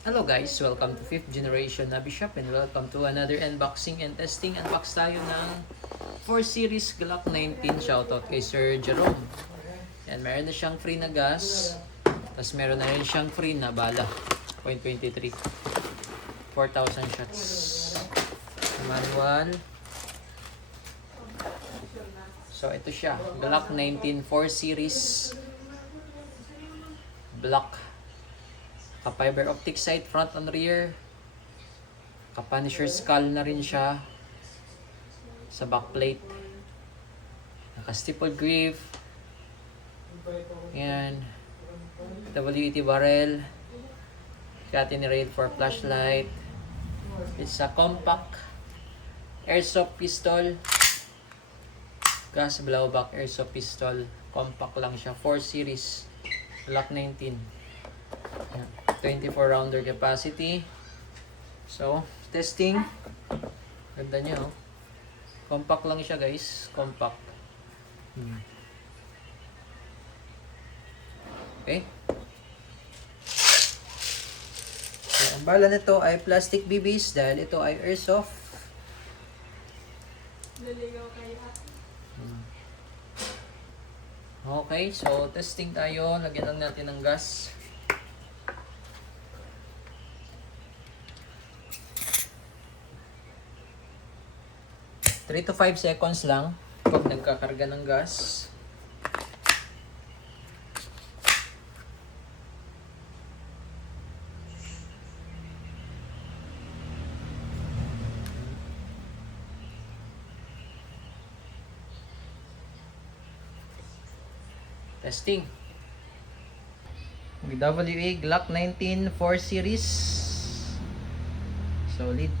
Hello guys, welcome to 5th generation na Bishop and welcome to another unboxing and testing. Unbox tayo ng 4 Series Glock 19. Shoutout kay Sir Jerome. Yan, meron na siyang free na gas. Tapos meron na rin siyang free na bala. 0.23. 4,000 shots. Manual. So ito siya, Glock 19 4 Series. Black. Ka-fiber optic sight front and rear. Ka-Punisher skull na rin siya sa backplate. Naka-stippled grip. Yan. WET barrel. Catenary rail for flashlight. It's a compact airsoft pistol. Gas blowback airsoft pistol. Compact lang siya. 4 series. Glock 19. Yan. 24 rounder capacity. So, testing. Ganda niya, oh. Compact lang siya, guys. Compact. Okay. So, ang bala nito ay plastic BBs dahil ito ay airsoft. Okay, so testing tayo. Lagyan lang natin ng gas. 3 to 5 seconds lang pag nagkakarga ng gas. Testing. WA Glock 19 4 series. Solid.